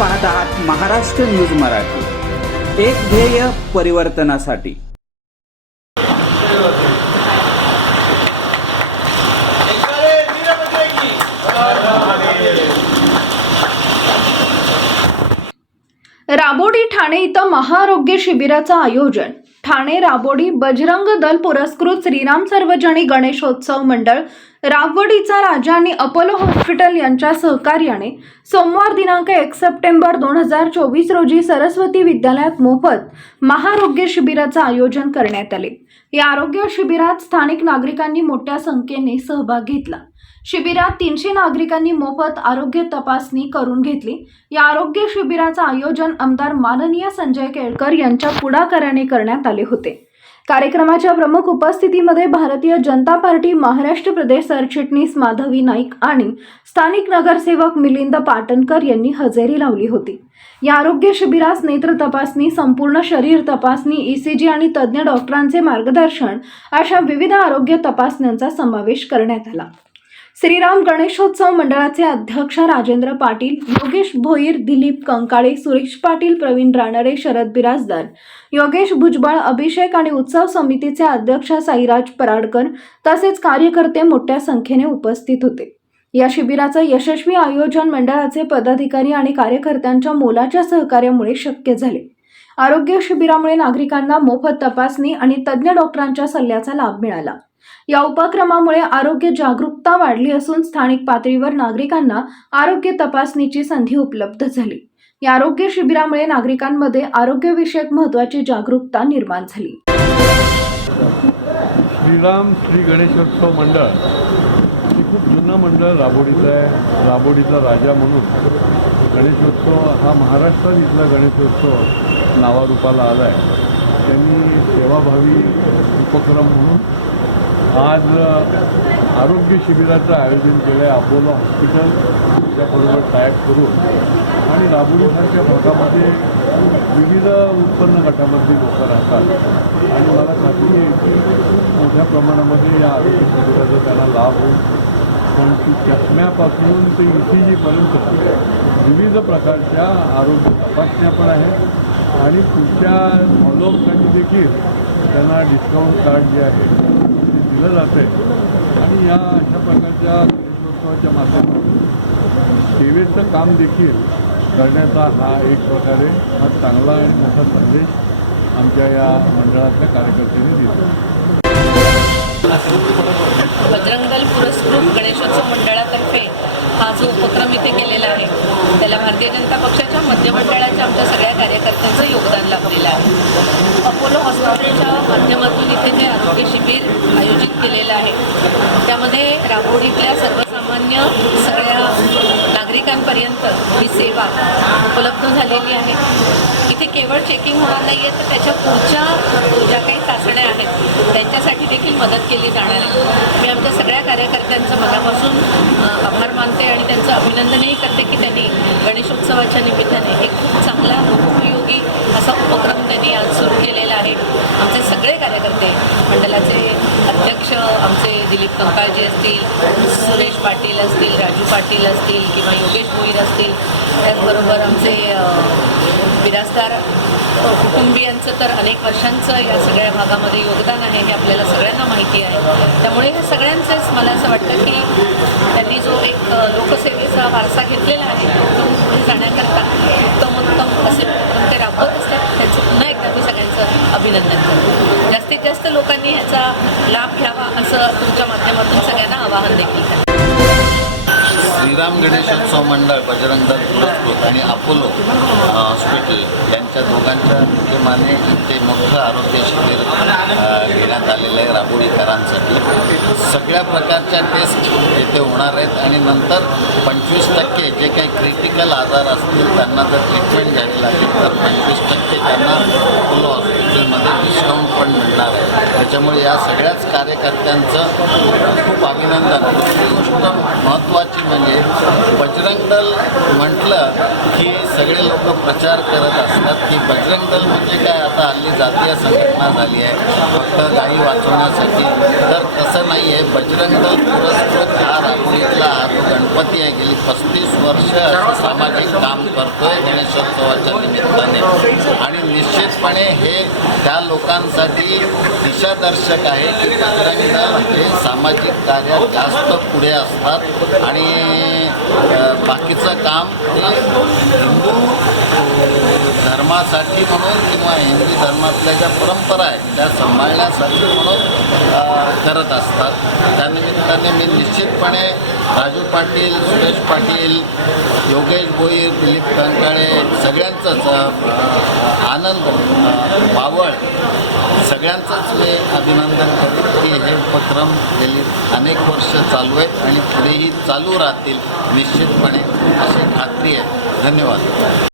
पाहत आहात महाराष्ट्र न्यूज मराठी. एक ध्येय परिवर्तनासाठी. राबोडी ठाणे इथं महाआरोग्य शिबिराचं आयोजन. ठाणे राबोडी बजरंग दल पुरस्कृत श्रीराम सार्वजनिक गणेशोत्सव मंडळ राववडीचा राजा आणि अपोलो हॉस्पिटल यांच्या सहकार्याने सोमवार दिनांक एक सप्टेंबर दोन हजार चोवीस रोजी सरस्वती विद्यालयात मोफत महाआरोग्य शिबिराचं आयोजन करण्यात आले. या आरोग्य शिबिरात स्थानिक नागरिकांनी मोठ्या संख्येने सहभाग घेतला. शिबिरात तीनशे नागरिकांनी मोफत आरोग्य तपासणी करून घेतली. या आरोग्य शिबिराचं आयोजन आमदार माननीय संजय केळकर यांच्या पुढाकाराने करण्यात आले होते. कार्यक्रमाच्या प्रमुख उपस्थितीमध्ये भारतीय जनता पार्टी महाराष्ट्र प्रदेश सरचिटणीस माधवी नाईक आणि स्थानिक नगरसेवक मिलिंद पाटणकर यांनी हजेरी लावली होती. या आरोग्य शिबिरास नेत्र तपासणी संपूर्ण शरीर तपासणी ईसीजी आणि तज्ज्ञ डॉक्टरांचे मार्गदर्शन अशा विविध आरोग्य तपासण्यांचा समावेश करण्यात आला. श्रीराम गणेशोत्सव मंडळाचे अध्यक्ष राजेंद्र पाटील योगेश भोईर दिलीप कंकाळे सुरेश पाटील प्रवीण रानडे शरद बिराजदार. योगेश भुजबळ अभिषेक आणि उत्सव समितीचे अध्यक्ष साईराज पराडकर तसेच कार्यकर्ते मोठ्या संख्येने उपस्थित होते. या शिबिराचं यशस्वी आयोजन मंडळाचे पदाधिकारी आणि कार्यकर्त्यांच्या मोलाच्या सहकार्यामुळे शक्य झाले. आरोग्य शिबिरामुळे नागरिकांना मोफत तपासणी आणि तज्ज्ञ डॉक्टरांच्या सल्ल्याचा लाभ मिळाला. या उपक्रमामुळे आरोग्य जागरूकता वाढली असून स्थानिक पातळीवर नागरिकांना आरोग्य तपासणीची संधी उपलब्ध झाली. या आरोग्य शिबिरामुळे नागरिकांमध्ये आरोग्यविषयक महत्वाची जागरूकता निर्माण झाली. श्रीराम श्री गणेशोत्सव मंडळ हे खूप जुनं मंडळ राबोडीचं आहे. राबोडीचा राजा म्हणून गणेशोत्सव हा महाराष्ट्रात इथला गणेशोत्सव नावारूपाला आला आहे त्यांनी सेवाभावी उपक्रम म्हणून आज आरोग्य शिबिराचं आयोजन केलं आहे अपोलो हॉस्पिटल. त्याबरोबर टायप करून आणि राबोडीसारख्या भागामध्ये विविध उत्पन्न गटामध्ये लोक राहतात. आणि मला खात्री आहे की खूप मोठ्या प्रमाणामध्ये या आरोग्य शिबिराचा त्यांना लाभ होईल. पण ती चष्म्यापासून ते इसीजीपर्यंत सी विविध प्रकारच्या आरोग्य तपासण्या पण आहेत. आणि पुढच्या फॉलोअपसाठी देखील त्यांना डिस्काउंट कार्ड जे आहे ते जातं. आहे आणि या अशा प्रकारच्या गणेशोत्सवाच्या माध्यमातून सेवेचं काम देखील करण्याचा हा एक प्रकारे हा चांगला आणि मोठा संदेश आमच्या या मंडळातल्या कार्यकर्त्यांनी दिला. बजरंग दल पुरस्कृत गणेशोत्सव मंडळातर्फे हा जो उपक्रम इथे केलेला आहे त्याला भारतीय जनता पक्षाच्या मध्य मंडळाच्या आमच्या सगळ्या कार्यकर्त्यांचं योगदान लाभलेलं आहे. अपोलो हॉस्पिटलच्या माध्यमातून इथे जे आरोग्य शिबिर आयोजित केलेलं आहे त्यामध्ये राबोडीतल्या सर्वसामान्य सगळ्या नागरिकांपर्यंत ही सेवा उपलब्ध झालेली आहे. इथे केवळ चेकिंग होणार नाही आहे तर त्याच्या पुढच्या ज्या काही चाचण्या आहेत त्यांच्यासाठी देखील मदत केली जाणार आहे. मी आमच्या सगळ्या कार्यकर्त्यांचं मनापासून आभार मानते आणि त्यांचं अभिनंदनही करते की त्यांनी गणेशोत्सवाच्या निमित्ताने एक खूप चांगला उपयोगी असा उपक्रम त्यांनी आज सुरू केलेला आहे आमचे सगळे कार्यकर्ते मंडळाचे अध्यक्ष आमचे दिलीप कंकाळजी असतील सुरेश पाटील असतील राजू पाटील असतील किंवा योगेश भोईर असतील त्याचबरोबर आमचे अ, बिराजदार कुटुंबियांचं तर अनेक वर्षांचं या सगळ्या भागामध्ये योगदान आहे हे आपल्याला सगळ्यांना माहिती आहे. त्यामुळे हे सगळ्यांचंच मला असं वाटतं की त्यांनी जो एक लोकसेवेचा वारसा घेतलेला आहे तो पुढे जाण्याकरता उत्तमोत्तम असे उपक्रम ते राबवत असतात त्यांचं पुन्हा एकदा मी सगळ्यांचं अभिनंदन करते जास्तीत जास्त त्याचा लाभ घ्यावा असं तुमच्या माध्यमातून सगळ्यांना आवाहन देखील श्रीराम गणेशोत्सव मंडळ बजरंग दल पुरस्कृत आणि अपोलो हॉस्पिटल यांच्या दोघांच्या विद्यमाने इथे मोठं आरोग्य शिबिर घेण्यात आलेलं आहे राबोडीकरांसाठी सगळ्या प्रकारच्या टेस्ट इथे होणार आहेत आणि नंतर पंचवीस टक्के जे काही क्रिटिकल आजार असतील त्यांना जर ट्रीटमेंट घ्यावी लागेल तर पंचवीस टक्के त्यांना अपोलो हॉस्पिटलमध्ये डिस्काउंट पण मिळणार. आहे त्याच्यामुळे या सगळ्याच कार्यकर्त्यांचं खूप अभिनंदन. गोष्ट महत्त्वाची म्हणजे बजरंग दल म्हटलं की सगळे लोक प्रचार करत असतात की बजरंग दल म्हणजे काय? आता हल्ली जातीय संघटना झाली आहे. फक्त गायी वाचवण्यासाठी. तर तसं नाही आहे बजरंग दल पुरस्कृत हा राबवण्याचा हा जो गणपती आहे गेली पस्तीस वर्ष सामाजिक काम करतोय गणेशोत्सवाच्या निमित्ताने. आणि निश्चितपणे हे त्या लोकांसाठी दिशादर्शक आहे की तंत्रज्ञान हे सामाजिक कार्यात जास्त पुढे असतात आणि बाकीचं काम हिंदू धर्मासाठी म्हणून किंवा हिंदू धर्मातल्या ज्या परंपरा आहेत त्या सांभाळण्यासाठी म्हणून करत असतात. त्यानिमित्ताने मी निश्चितपणे राजू पाटील सुरेश पाटील योगेश भोईर दिलीप कंकाळे सगळ्यांचंच आनंद बावळ सगळ्यांचंच मी अभिनंदन करेन की हे उपक्रम गेली अनेक वर्ष चालू आहेत आणि पुढेही चालू राहतील निश्चितपणे अशी खात्री आहे. धन्यवाद.